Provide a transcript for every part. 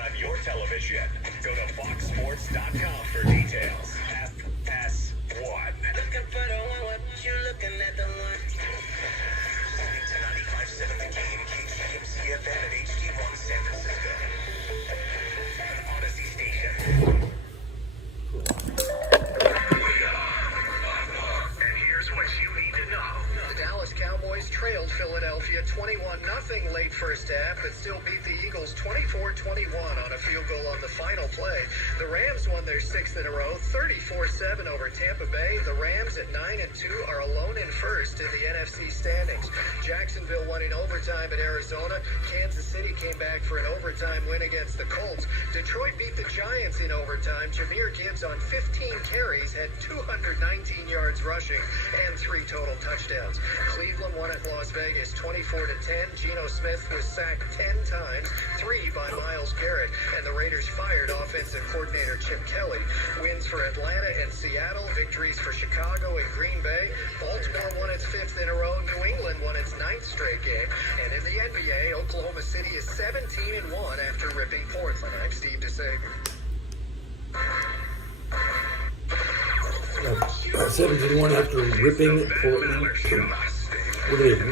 on your television. Go to foxsports.com for details. FS1. Looking for the one, what you looking at the one? To 95.7 The Game, KGMC-FM and HD1 San Francisco. An Odyssey station. And here's what you need to know. The Dallas Cowboys trailed Philadelphia 21-0 late first half, but still beat the Eagles 24-21 on a field goal on the final play. The Rams won their sixth in a row, 34-7 over Tampa Bay. The Rams at 9-2 are alone in first in the NFC standings. Jacksonville won in overtime at Arizona. Kansas City came back for an overtime win against the Colts. Detroit beat the Giants in overtime. Jahmyr Gibbs on 15 carries had 219 yards rushing and 3 total touchdowns. Cleveland won at Las Vegas 24-10. Geno Smith was sacked 10 times, 3 by Myles Garrett, and the Raiders fired offensive coordinator Chip Kelly. Wins for Atlanta and Seattle, victories for Chicago and Green Bay. Baltimore won its 5th in a row. New England won its 9th straight game. And in the NBA, Oklahoma City is 17-1 after ripping Portland. I'm Steve DeSager. 17-1 after ripping Portland. What did they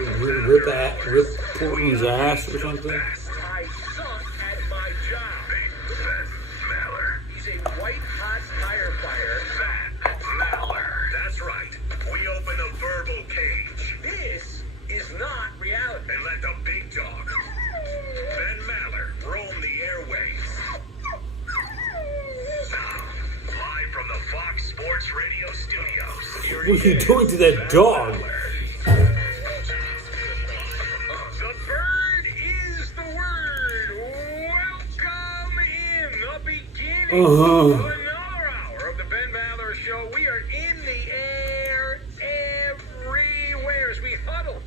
rip Portland's ass or something? I suck at my job. Van Maller. He's a white-hot tire fire. Van Maller. That's right. We open the verbal cage This is not reality. and let the big dog, Van Maller, roam the airwaves. Now, live from the Fox Sports Radio studios. What are you doing to that dog? The bird is the word. Welcome in the beginning of another hour of the Ben Maller Show. We are in the air everywhere as we huddle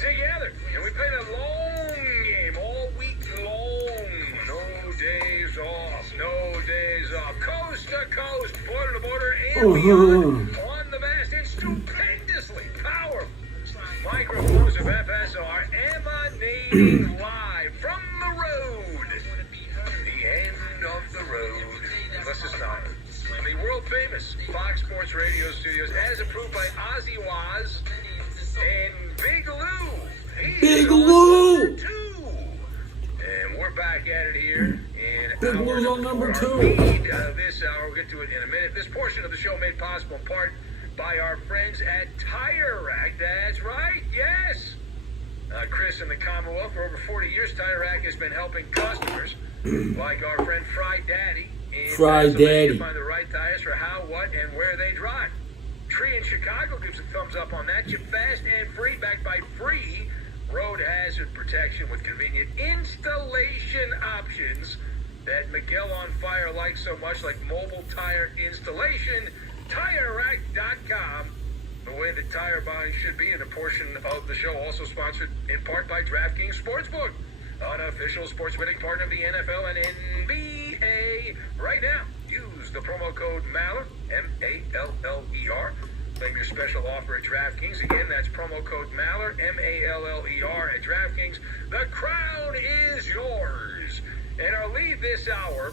together. And we played a long game all week long. No days off. No days off. Coast to coast, border to border, and beyond on the vast and stupendously powerful microphones of FSR emanating live from the road. The end of the road. Unless it's not. The world famous Fox Sports Radio studios, as approved by Ozzy Waz and Big Lou. He's Big on Lou! number 2. And we're back at it here in Big hour Lou's on number our 2. lead, this hour. We'll get to it in a minute. This portion of the show made possible in part by our friends at Tire Rack. That's right, yes. Chris and the Commonwealth, for over 40 years, Tire Rack has been helping customers like our friend Fry Daddy in Fry Pennsylvania Daddy. find the right tires for how, what, and where they drive. Tree in Chicago gives a thumbs up on that. Chip fast and free, backed by free road hazard protection with convenient installation options that Miguel on Fire likes so much, like mobile tire installation. TireRack.com, the way that tire buying should be. And a portion of the show also sponsored in part by DraftKings Sportsbook, an official sports betting partner of the NFL and NBA. Right now, use the promo code MALLER, M-A-L-L-E-R. Claim your special offer at DraftKings. Again, that's promo code MALLER, M-A-L-L-E-R at DraftKings. The crown is yours. And our lead this hour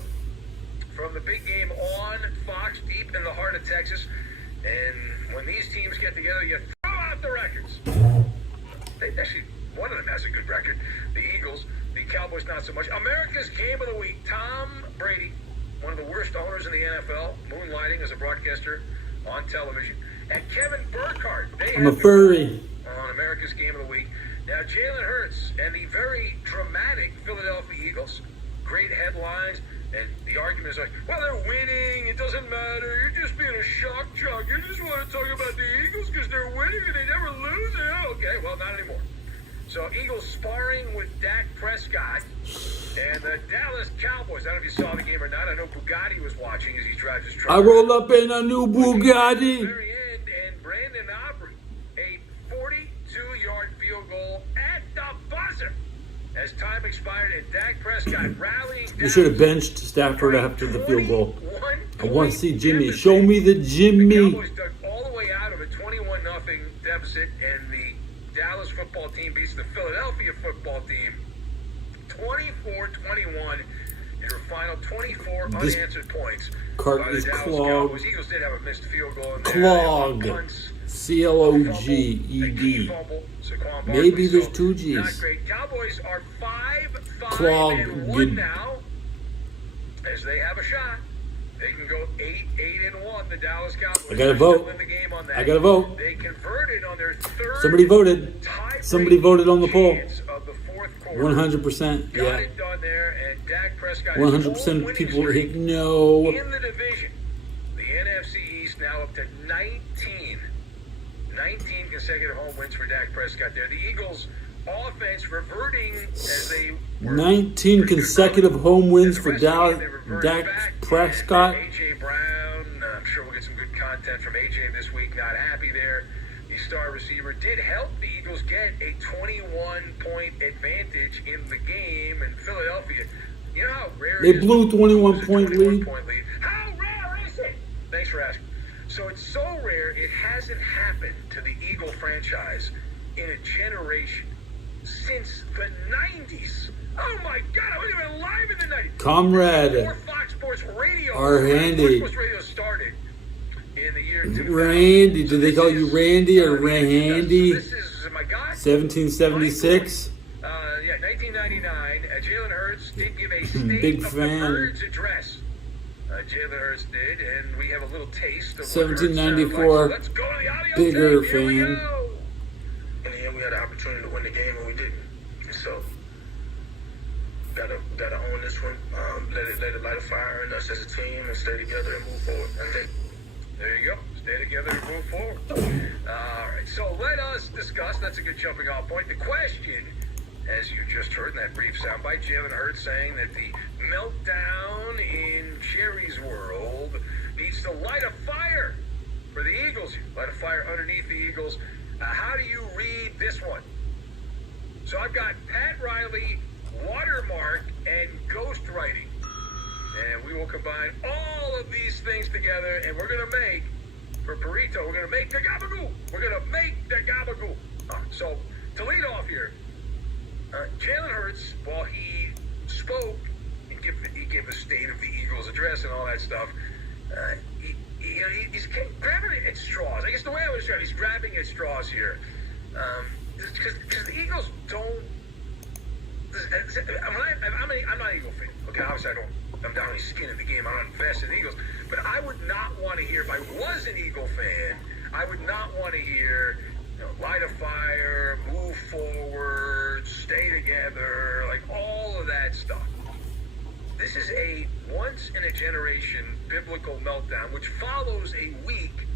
from the big game on Fox, deep in the heart of Texas. And when these teams get together, you throw out the records. Actually, one of them has a good record. The Eagles, the Cowboys not so much. America's Game of the Week, Tom Brady, one of the worst owners in the NFL, moonlighting as a broadcaster on television. And Kevin Burkhardt, they I'm a have furry. on America's Game of the Week. Now, Jalen Hurts and the very dramatic Philadelphia Eagles, great headlines, and the argument is like, well, they're winning, it doesn't matter, you're just being a shock jock, you just want to talk about the Eagles because they're winning and they never lose. Okay, well, not anymore. So, Eagles sparring with Dak Prescott and the Dallas Cowboys. I don't know if you saw the game or not. I know Bugatti was watching as he drives his truck. I rolled up in a new Bugatti. Very end, and Brandon Aubrey, a 42-yard field goal at the buzzer as time expired, and Dak Prescott rallying down. We should have benched Stafford after the field goal. I want to see Jimmy. Show me the The Jimmy. Cowboys dug all the way out of a 21-0 deficit, and the Dallas football team beats the Philadelphia football team 24-21 Your final 24 This unanswered points. cart by the is Dallas clogged. Cowboys. Eagles did have a missed field goal in there. Clogged. Punts, CLOGED. fumble, Saquon Barkley. Maybe there's So, two G's. Not great. Cowboys are 5-1 Clogged. now, as they have a shot. They can go 8-1. The Dallas Cowboys. I gotta are still vote. in the game on that. I gotta vote. They converted on their third. Somebody voted. tie-breaking Somebody voted on the poll. chance of the fourth quarter. 100%. Got Yeah. it done there, and Dak Prescott. 100% of people hit no. In the division, the NFC East now up to 19 consecutive home wins for Dak Prescott there. The Eagles offense reverting as they were 19 consecutive home wins and the for rest of the Dallas, game, they reverted Dak back. Prescott. And AJ Brown, I'm sure we'll get some good content from AJ this week. Not happy there. The star receiver did help the Eagles get a 21-point advantage in the game in Philadelphia. You know how rare They it is blew to 21-point lose a lead. 21-point lead? How rare is it? Thanks for asking. So it's so rare, it hasn't happened to the Eagle franchise in a generation since the 90s. Oh my God, I wasn't even alive in the 90s. Comrade. Before Fox Sports Radio. Our Randy. Fox Sports Radio started in the year 2000. Randy, do they call you Randy or Randy? This is my guy. 1776. Yeah, 1999. Jalen Hurts did give a State Big of fan. the Birds address. Jalen Hurts did, and we have a little taste of 1794. what Hurts sounds like. So let's go to the audio Bigger tape. Here we fan. go. In the end, we had the opportunity to win the game, and we didn't. So, gotta own this one. Let it light a fire in us as a team, and stay together and move forward. I think. There you go. Stay together and move forward. All right. So let us discuss. That's a good jumping off point. The question, as you just heard in that brief soundbite, Jalen Hurts saying that the meltdown in Jerry's world needs to light a fire for the Eagles. Light a fire underneath the Eagles. How do you read this one? So I've got Pat Riley, watermark, and ghostwriting. And we will combine all of these things together, and we're going to make, for Burrito, we're going to make the gabagoo. We're going to make the gabagoo. So, to lead off here, Jalen Hurts, while he spoke, he gave the State of the Eagles address and all that stuff, he's grabbing at straws. I guess the way I would describe it, he's grabbing at straws here. Because the Eagles don't... I'm not an Eagle fan. Okay, obviously I'm down on the skin of the game. I don't invest in the Eagles. But I would not want to hear, if I was an Eagle fan, I would not want to hear, light a fire, move forward, stay together, like all of that stuff. This is a once-in-a-generation biblical meltdown, which follows a week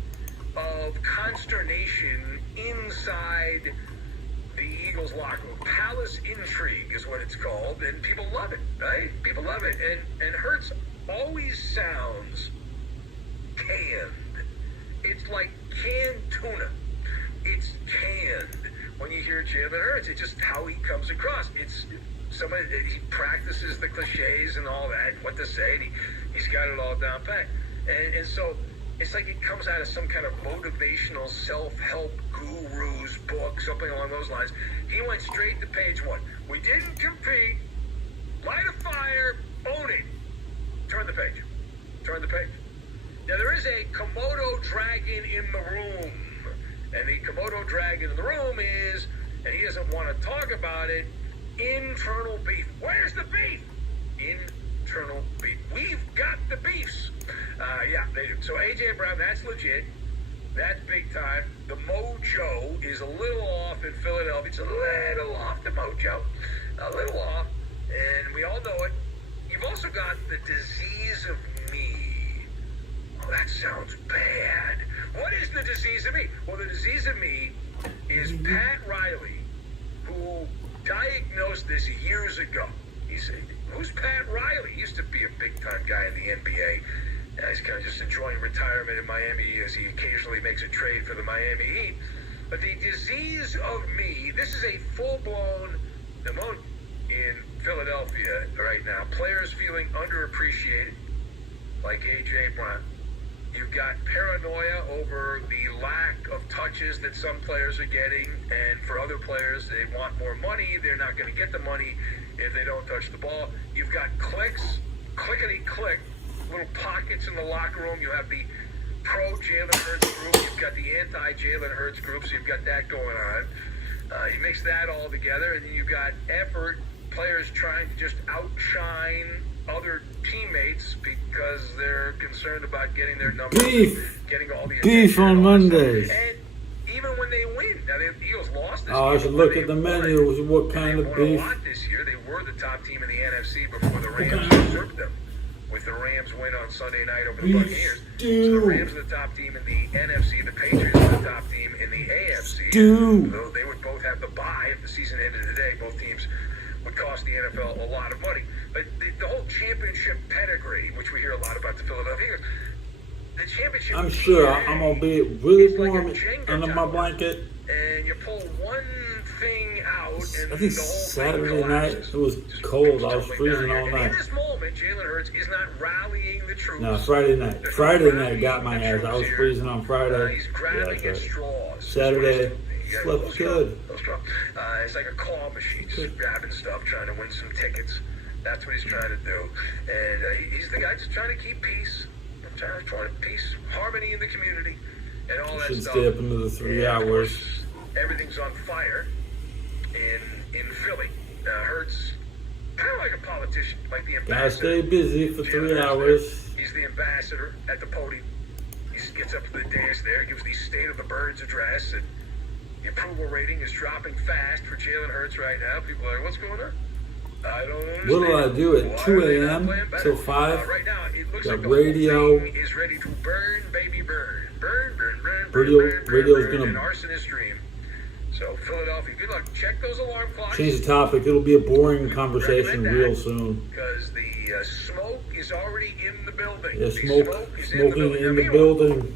of consternation inside the Eagles locker room. Palace intrigue is what it's called, and people love it, right? People love it. And Hurts always sounds canned. It's like canned tuna. It's canned when you hear Jalen Hurts. It's just how he comes across. It's somebody, he practices the cliches and all that, what to say, and he's got it all down pat. And so it's like it comes out of some kind of motivational self-help guru's book, something along those lines. He went straight to page one. We didn't compete. Light a fire. Own it. Turn the page. Turn the page. Now, there is a Komodo dragon in the room. And the Komodo dragon in the room is, and he doesn't want to talk about it, internal beef. Where's the beef? Internal beef. We've got the beefs. Yeah, they do. So AJ Brown, that's legit. That's big time. The mojo is a little off in Philadelphia. It's a little off, the mojo. A little off. And we all know it. You've also got the disease of me. Oh, that sounds bad. What is the disease of me? Well, the disease of me is Pat Riley, who diagnosed this years ago. He said, who's Pat Riley? He used to be a big-time guy in the NBA. He's kind of just enjoying retirement in Miami as he occasionally makes a trade for the Miami Heat. But the disease of me, this is a full-blown pneumonia in Philadelphia right now. Players feeling underappreciated, like A.J. Brown. You've got paranoia over the lack of touches that some players are getting, and for other players, they want more money. They're not going to get the money if they don't touch the ball. You've got clicks clickety-click, little pockets in the locker room. You have the pro Jalen Hurts group. You've got the anti-Jalen Hurts group, so you've got that going on. You mix that all together, and then you've got effort, players trying to just outshine other teammates because they're concerned about getting their numbers, getting all the Beef on Mondays. And even when they win, now the Eagles lost this Oh, I game, should but look they at the won. menu. What kind They of won beef? a lot this year. They were the top team in the NFC before the Rams usurped them with the Rams win on Sunday night over the Beef Buccaneers. stew. So the Rams are the top team in the NFC. The Patriots are the top team in the AFC. Stew. Though they would both have the bye if the season ended today, both teams would cost the NFL a lot of money. But the whole championship pedigree, which we hear a lot about the Philadelphia Eagles, the championship. I'm sure I'm gonna be really is like a warm Jenga under my tower. blanket. And you pull one thing out, and I think the whole Saturday thing night collapses. it was Just cold. comes I was tumbling freezing down all here. And night. in this moment, Jalen Hurts is not rallying the troops. No, Friday night. There's Friday no night rallying got my the ass. I troops was here. freezing on Friday. He's Yeah, grabbing that's at right. straws. Saturday, You gotta slept go strong. good. Go strong. It's like a claw machine, just grabbing stuff, trying to win some tickets. That's what he's trying to do. And he's the guy just trying to keep peace. Trying to peace, harmony in the community, and all that Should stuff. stay up another 3 And, of hours. course, everything's on fire in Philly. Hurts kind of like a politician, like the Gotta ambassador. stay busy for Jalen 3 Hurts hours. there. He's the ambassador at the podium. He gets up to the dais there, gives the State of the Birds address, and the approval rating is dropping fast for Jalen Hurts right now. People are like, what's going on? I don't understand. What do I do at Why 2 are they not a.m. playing better? till 5? Right now, it looks Got like the radio. whole thing is ready to burn, baby, burn. Burn, burn, burn, Radio- burn, burn, radio's burn, gonna- an arsonist dream. So, Philadelphia, good luck. Check those alarm clocks. Change the topic. It'll be a boring conversation real soon. Because the smoke is already in the building. Yeah, The smoking is in the Meanwhile, building.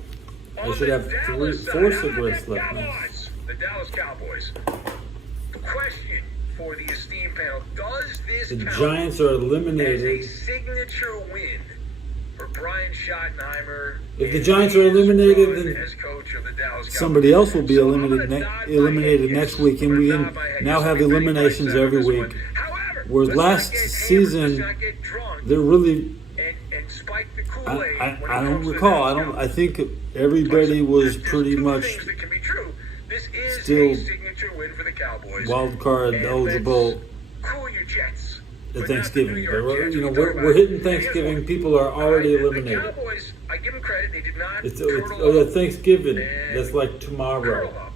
I on should the have Dallas side, 4 how about cigarettes the left now. Cowboys? The Dallas Cowboys. Question for the esteemed panel: does this The count Giants are as a eliminated. signature win for Brian Schottenheimer? If the in Giants are his eliminated, run then as coach of the Dallas Cowboys? somebody else will be So I'm gonna eliminated nod my eliminated head next yes. week, and I'm we gonna nod my head now yes. have I'll be eliminations pretty every excited on week. this one. However, Whereas let's last not get hammered, season, let's not get drunk They're really. and spike the Kool-Aid I when it don't comes to recall. the I Dallas don't. I think everybody was There's pretty two much things that can be true. This is still a signature win for the Cowboys. wild card And eligible let's cool your jets. at But not the Thanksgiving. New York Jets. You know, We can talk we're about hitting it. Thanksgiving. People are already The eliminated. Cowboys, I give them credit. They did not It's curl oh yeah, up Thanksgiving. and That's like curl tomorrow. up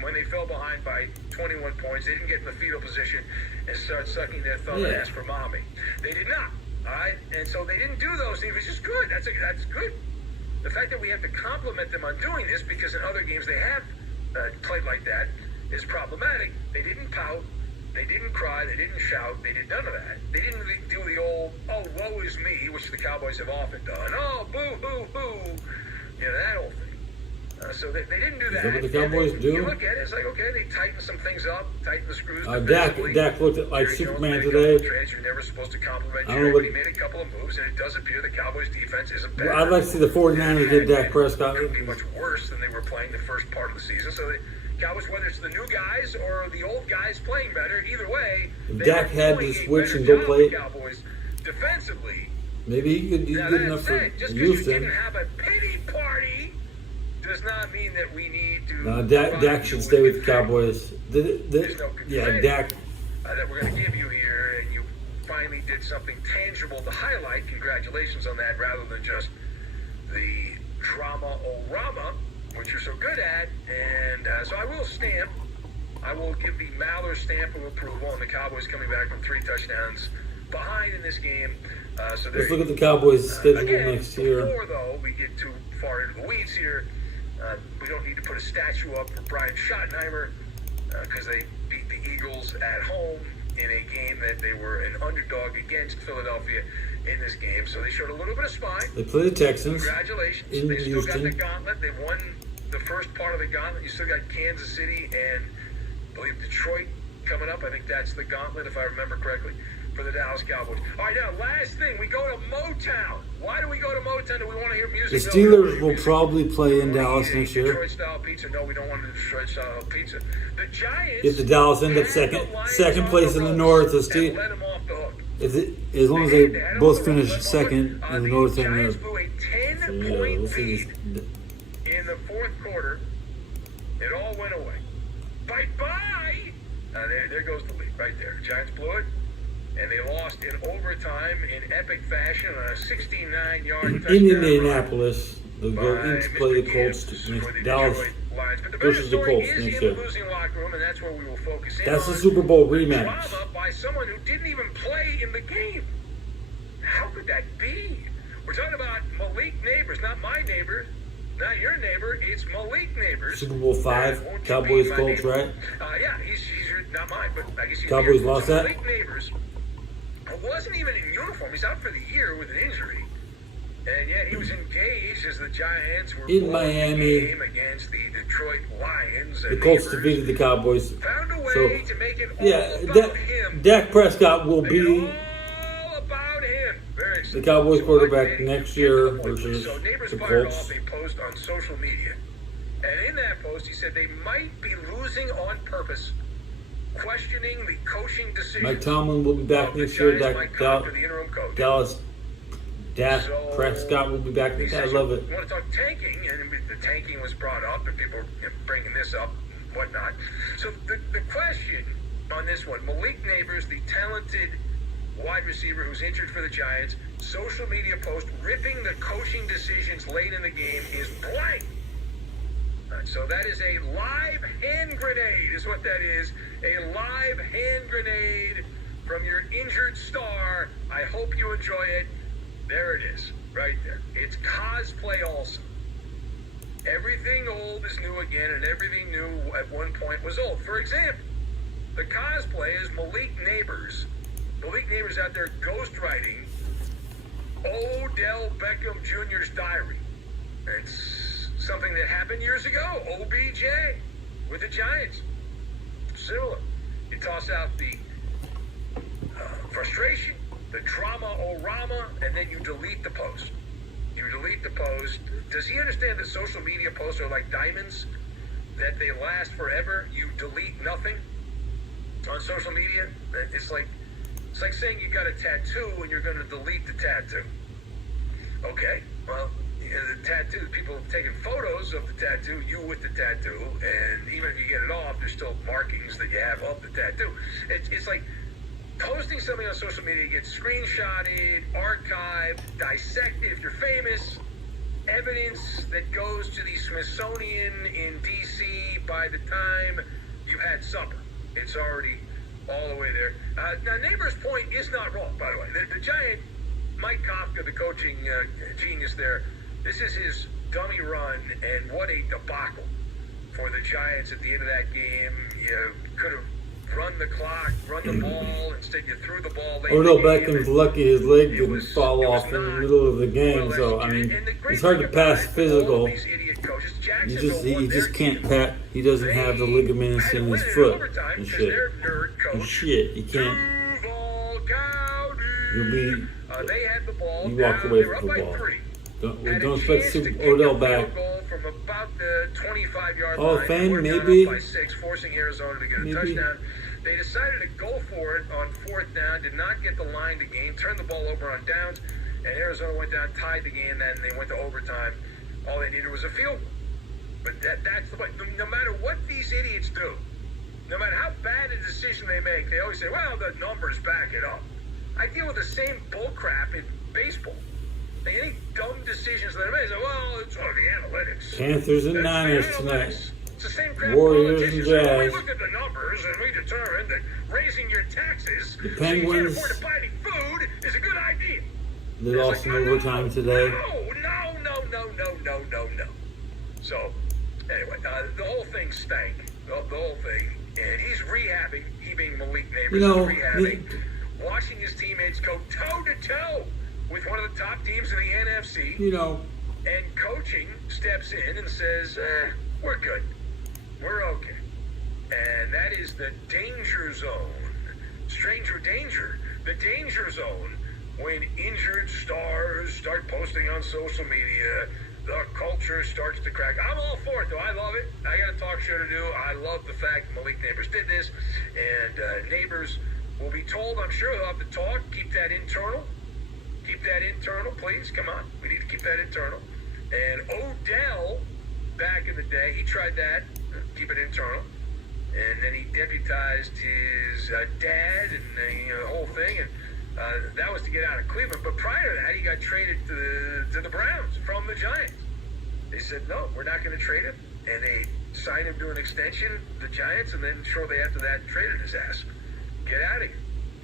when they fell behind by 21 points. They didn't get in the fetal position and start sucking their thumb and Yeah. ask for mommy. They did not. All right, and so they didn't do those things, which is good. That's good. The fact that we have to compliment them on doing this, because in other games they have played like that, is problematic. They didn't pout. They didn't cry. They didn't shout. They did none of that. They didn't really do the old, oh, woe is me, which the Cowboys have often done. Oh, boo, hoo, hoo. You know, that old thing. So they didn't do that. that what the And Cowboys then do? You look at it, it's like, okay, they tightened some things up, tightened the screws. Dak defensively. looked at like Jerry Jones Superman made a couple today. of trades. You're never supposed to compliment I don't Jerry, know but he made a couple of moves, and it does appear the Cowboys' defense isn't better. I'd like to see the 49ers get Dak Prescott. It couldn't be much worse than they were playing the first part of the season. So the Cowboys, whether it's the new guys or the old guys playing better, either way, If they Dak were had doing to a switch better and go job, play- the Cowboys defensively. Maybe he's Now good that enough for said, just because you Houston. didn't have a pity party does not mean that we need to. No, provide Dak you should stay with the confetti. Cowboys. There's no Yeah, confetti, Dak. that we're going to give you here, and you finally did something tangible to highlight. Congratulations on that, rather than just the drama-o-rama, which you're so good at. And so I will stamp. I will give the Maller stamp of approval on the Cowboys coming back from 3 touchdowns behind in this game. So Let's look at the Cowboys' schedule again, next year. Before, though, we get too far into the weeds here, we don't need to put a statue up for Brian Schottenheimer because they beat the Eagles at home in a game that they were an underdog against Philadelphia in this game. So they showed a little bit of spine. They play the Texans. Congratulations. in They still got the Houston. gauntlet. They won the first part of the gauntlet. You still got Kansas City and I believe Detroit coming up. I think that's the gauntlet, if I remember correctly, for the Dallas Cowboys. All right, now, last thing. We go to Motown. Why do we go to Motown? Do we want to hear music? The No, we don't Steelers want to will hear music. probably play in We Dallas want to eat next year. Detroit-style pizza. No, we don't want to do Detroit-style pizza. The Giants. If the Dallas end up had second the Lions second on place the in the ropes North, the and Steel. let them off the hook. As long as they both finish second in the North End. Giants blew a 10-point We'll see. lead in the fourth quarter. It all went away. Bye-bye! There goes the lead right there. Giants blew it, and they lost in overtime in epic fashion on a 69-yard In touchdown Indianapolis, they'll go by in to play the Mr. Colts Gibbs to for the Dallas Detroit Lions. But the better versus the story Colts is next in year. the losing locker room, and that's where we will focus in That's the on. Super Bowl Drama rematch. by someone who didn't even play in the game. How could that be? We're talking about Malik Neighbors, not my neighbor, not your neighbor. It's Malik Neighbors. Super Bowl 5, Won't you Cowboys be my Colts, neighbor? right? Yeah, he's not mine, but I guess he's Cowboys here. lost So that? Malik Neighbors wasn't even in uniform. He's out for the year with an injury. And yet he was engaged as the Giants were In blowing Miami. the game against the Detroit Lions. The And Colts Neighbors defeated the Cowboys. found a way So, to make it all yeah, about him. Dak Prescott will Make it be all about him. Very the simple. Cowboys quarterback And next here's year the point. versus So Neighbors the fired Colts. off a post on social media. And in that post, he said they might be losing on purpose, questioning the coaching decision. Mike Tomlin will be back of the next year. Giants, Mike Cobb, the interim coach. Dak So, Prescott will be back he next year. I says, love it. You want to talk tanking, and the tanking was brought up, and people bringing this up, and whatnot. So the question on this one, Malik Neighbors, the talented wide receiver who's injured for the Giants, social media post ripping the coaching decisions late in the game is blank. So that is a live hand grenade, is what that is. A live hand grenade from your injured star. I hope you enjoy it. There it is, right there. It's cosplay also. Everything old is new again, and everything new at one point was old. For example, the cosplay is Malik Neighbors. Malik Neighbors out there ghostwriting Odell Beckham Jr.'s diary. It's something that happened years ago. OBJ with the Giants. Similar. You toss out the frustration, the drama-o-rama, and then you delete the post. You delete the post. Does he understand that social media posts are like diamonds? That they last forever? You delete nothing on social media? It's like saying you got a tattoo and you're going to delete the tattoo. Okay, well, the tattoo, people have taken photos of the tattoo, you with the tattoo, and even if you get it off, there's still markings that you have of the tattoo. It's like posting something on social media gets screenshotted, archived, dissected if you're famous, evidence that goes to the Smithsonian in D.C. by the time you've had supper. It's already all the way there. Now, Neighbors' point is not wrong, by the way. The Giant, Mike Kafka, the coaching genius there, this is his dummy run, and what a debacle for the Giants at the end of that game. You could have run the clock, run the ball. Instead, you threw the ball late. Odell in the game, Beckham's lucky his leg it didn't was- fall it was off in the not middle of the game. well So I mean, executed. And the great it's hard to thing about pass it, all physical. of these idiot coaches, He Jacksonville won just their can't game. pat. He doesn't have the ligaments They in win his it in foot overtime and because shit. their nerd And coach, shit, you can't. Duval Cowdery, You'll be. they had the ball. You walk down. away They were from up by football. 3. We Had a don't expect chance to Super kick Odell a back. field goal from about the 25-yard Hall line. of Fame, They were down maybe? up by 6, forcing Arizona to get a Maybe. touchdown. They decided to go for it on 4th down, did not get the line to gain, turned the ball over on downs, and Arizona went down, tied the game, then they went to overtime. All they needed was a field goal. But that's the way. No matter what these idiots do, no matter how bad a decision they make, they always say, well, the numbers back it up. I deal with the same bullcrap in baseball. Any dumb decisions that are made, say, well, it's the analytics. Panthers and That's Niners the tonight. analytics. It's the same crap Warriors politicians and say, well, we Jazz. looked at the numbers and we determined that raising your taxes The so you can't Penguins- afford to buy any food is a good idea. They It's lost in like, no, overtime today. No. So, anyway, the whole thing stank. The whole thing. And he's rehabbing, he being Malik Neighbors, You know, is rehabbing, watching his teammates go toe-to-toe with one of the top teams in the NFC. You know, And coaching steps in and says, we're good. We're okay. And that is the danger zone. Stranger danger. The danger zone when injured stars start posting on social media. The culture starts to crack. I'm all for it, though. I love it. I got a talk show to do. I love the fact Malik Neighbors did this. And Neighbors will be told, I'm sure they'll have to talk, keep that internal. Keep that internal, please. Come on. We need to keep that internal. And Odell, back in the day, he tried that, keep it internal. And then he deputized his dad and the whole thing. And that was to get out of Cleveland. But prior to that, he got traded to the Browns from the Giants. They said, no, we're not going to trade him. And they signed him to an extension, the Giants, and then shortly after that, traded his ass. Get out of here.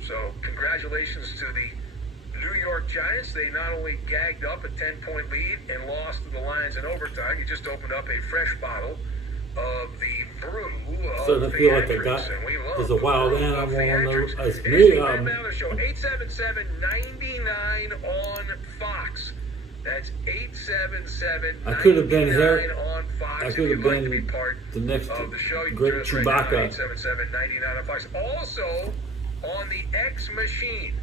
So congratulations to the New York Giants. They not only gagged up a 10-point lead and lost to the Lions in overtime, you just opened up a fresh bottle of the brew of So I feel like I got there's a wild animal on the as me. Show 877-99 on Fox. That's 877. I could have been here. On Fox. I could have been the next of the show. great Chewbacca. 877-99 on Fox. Also on the X Machine.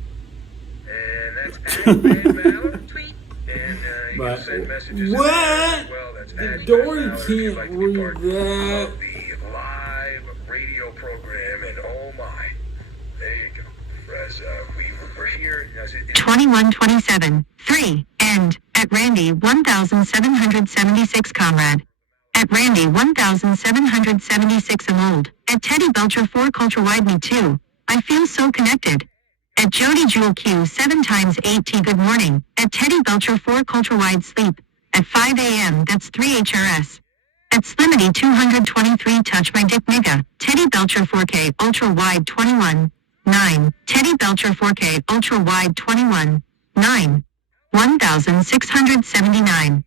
And that's at Ben Maller. Tweet. And you can send messages. What? As well. That's The at Dory Ben Maller if you'd like can't to be read part that. of the live radio program. And oh my, there you go. As we're here. 2127, 3, and at Randy 1776 Conrad. At Randy 1776 I'm old. At Teddy Belcher 4 Culture Wide Me Too. I feel so connected. At Jody Jewel Q 7 times 8T Good Morning. At Teddy Belcher 4 Culture Wide Sleep. At 5 a.m. That's 3 HRS. At Slimity 223 Touch My Dick Nigga. Teddy Belcher 4K Ultra Wide 21. 9. Teddy Belcher 4K Ultra Wide 21. 9. 1679.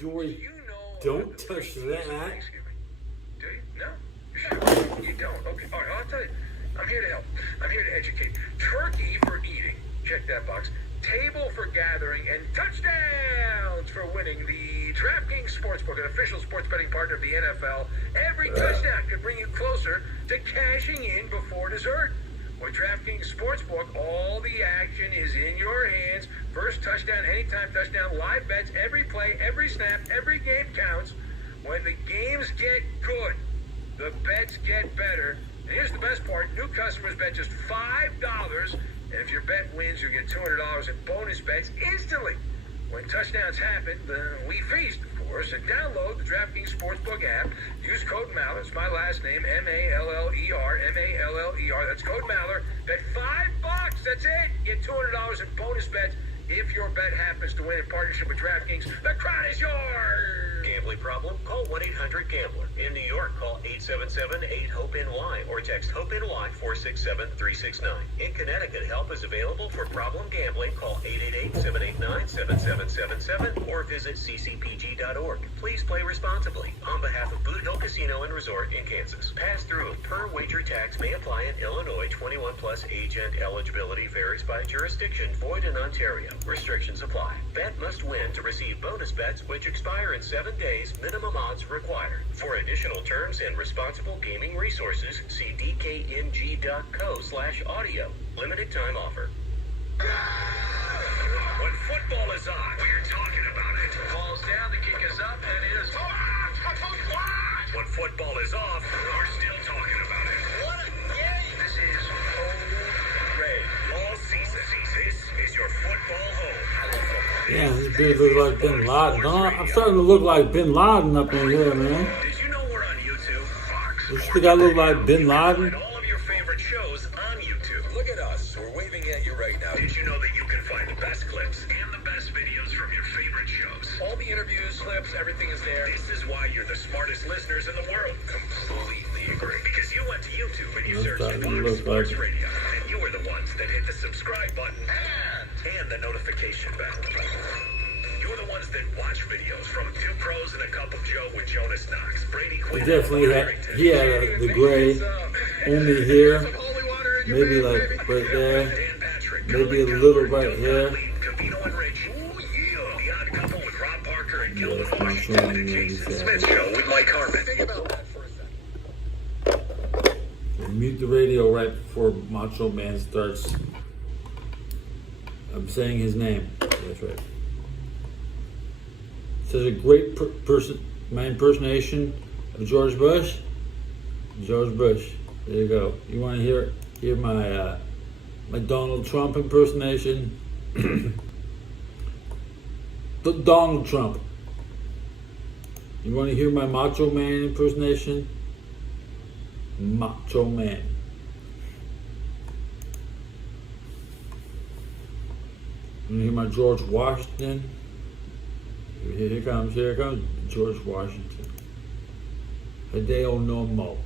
Dory, don't touch that. Do you? No? You don't? Okay. All right, I'll tell you. I'm here to help. I'm here to educate. Turkey for eating. Check that box. Table for gathering. And touchdowns for winning. The DraftKings Sportsbook, an official sports betting partner of the NFL. Every touchdown could bring you closer to cashing in before dessert. With DraftKings Sportsbook, all the action is in your hands. First touchdown, anytime touchdown, live bets, every play, every snap, every game counts. When the games get good, the bets get better. And here's the best part. New customers bet just $5. And if your bet wins, you get $200 in bonus bets instantly. When touchdowns happen, we feast, of course. And download the DraftKings Sportsbook app. Use code Maller. It's my last name, M-A-L-L-E-R. M-A-L-L-E-R. That's code Maller. Bet $5. That's it. Get $200 in bonus bets if your bet happens to win in partnership with DraftKings. The crown is yours. Gambling problem? Call 1-800-GAMBLER. In New York, call 877-8-HOPE-NY or text HOPE-NY 467-369. In Connecticut, help is available for problem gambling. Call 888-789-7777 or visit ccpg.org. Please play responsibly. On behalf of Boot Hill Casino and Resort in Kansas. Pass-through of per wager tax may apply in Illinois. 21 plus age and eligibility varies by jurisdiction. Void in Ontario. Restrictions apply. Bet must win to receive bonus bets which expire in 7 days. Minimum odds required. For additional terms and responsible gaming resources, see dkng.co/audio. Limited time offer. When football is on, we're talking about it. Ball's down, the kick is up, and it is... When football is off, we're still talking about it. What a game! This is Red all season. This is your football home. Yeah, this dude looks like Bin Laden. Huh? I'm starting to look like Bin Laden up in here, man. Did you know we're on YouTube? Fox. Does this guy look like Bin Laden? Find all of your favorite shows on YouTube. Look at us. We're waving at you right now. Did you know that you can find the best clips and the best videos from your favorite shows? all the interviews, clips, everything is there. This is why you're the smartest listeners in the world. Completely agree. Because you went to YouTube and you searched Fox Sports Radio. And you were the ones that hit the subscribe button and the notification bell. You're the ones that watch videos from Two Pros and a Cup of Joe with Jonas Knox, Brady Quinn. He definitely had, he had the gray only here, maybe like right there, maybe a little right here. Cavino and Rich. Ooh, yeah. The Odd Couple with Rob Parker and Yeah, Gilda that's my Washington son, and yeah, Jason he's, Smith Show with Mike Harmon. Think about that for a second. mute the radio right before Macho Man starts. I'm saying his name. That's right. Says a great my impersonation of George Bush. George Bush. There you go. You want to hear my my Donald Trump impersonation? Donald Trump. You want to hear my Macho Man impersonation? Macho Man. You hear my George Washington? Here comes George Washington. Hideo no Mo.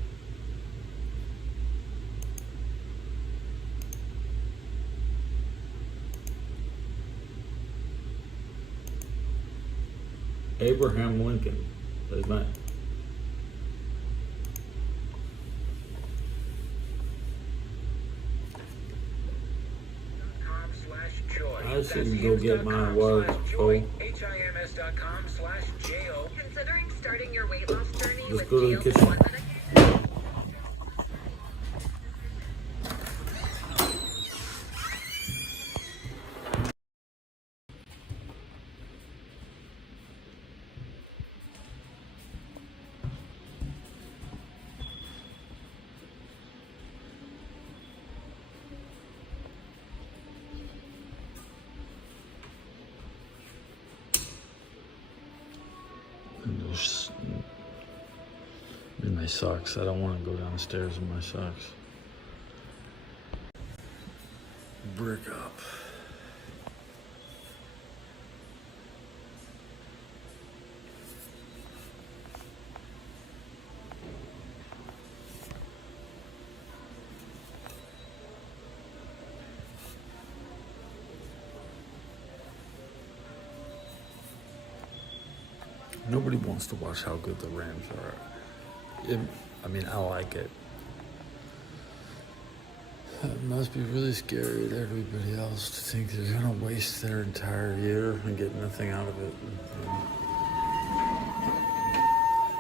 Abraham Lincoln. That's mine. I should go get my water. HIMS.com/JO. Considering starting your weight loss journey Let's with go to the Geo kitchen. One. In my socks. I don't want to go downstairs in my socks. Brick up. Nobody wants to watch how good the Rams are. I like it. It must be really scary to everybody else to think they're gonna waste their entire year and get nothing out of it.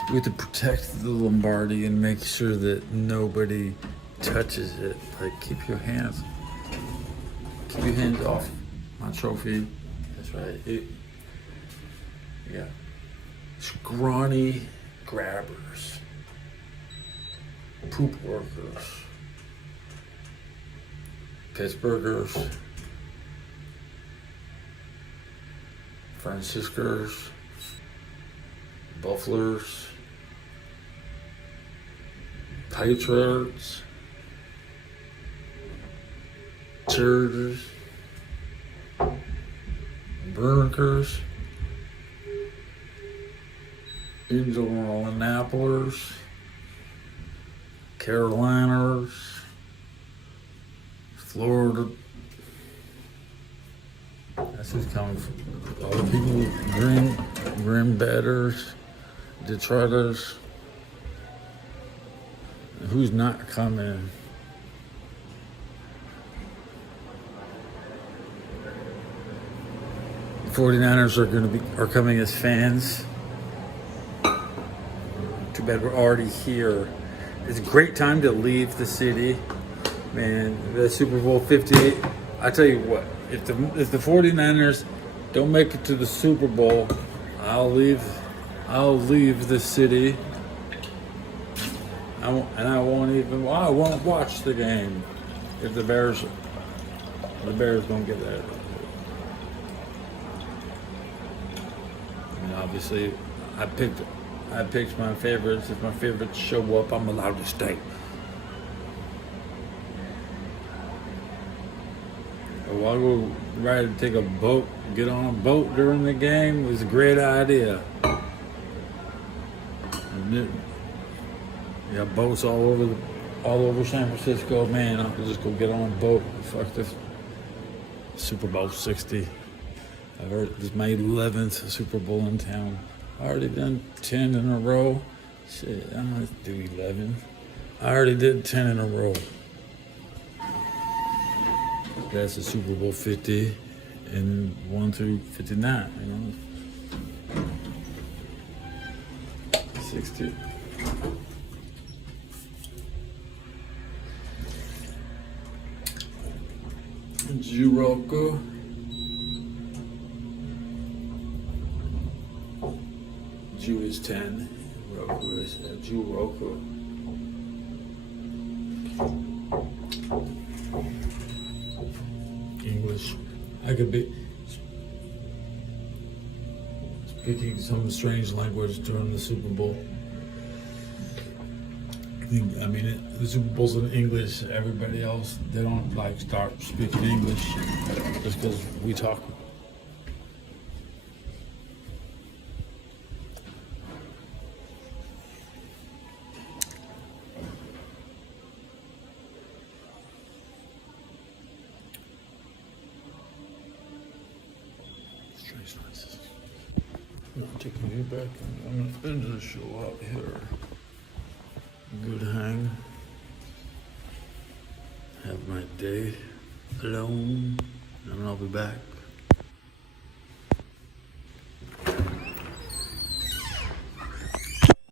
We have to protect the Lombardi and make sure that nobody touches it. Like, keep your hands off my trophy. That's right. Yeah. Scrawny grabbers. Poop workers. Pittsburghers. Franciscans. Buffalers. Patriots. Chargers. Burkers. Indianapolis, Carolinas, Florida. That's who's coming from. All the people, Green Batters, Detroiters. Who's not coming? The 49ers are coming as fans. Too bad we're already here. It's a great time to leave the city, man. The Super Bowl 58. I tell you what, if the 49ers don't make it to the Super Bowl, I'll leave the city. I won't watch the game if the Bears don't get there. I mean, obviously, I picked my favorites. If my favorites show up, I'm allowed to stay. I'll go take a boat, get on a boat during the game. It was a great idea. Yeah, boats all over San Francisco. Man, I'll just go get on a boat. Fuck this Super Bowl 60. I've heard this is my 11th Super Bowl in town. I already done 10 in a row. Shit, I'm gonna do 11. I already did 10 in a row. That's the Super Bowl 50 and 1 through 59, 60. Juroku. Ju is 10. Roku is Juroku. English. I could be speaking some strange language during the Super Bowl. I mean, the Super Bowl's in English. Everybody else, they don't like start speaking English just because we talk. Strange noises. I'm taking you back. I'm gonna end the show out here. Good hang. Have my day alone, and I'll be back.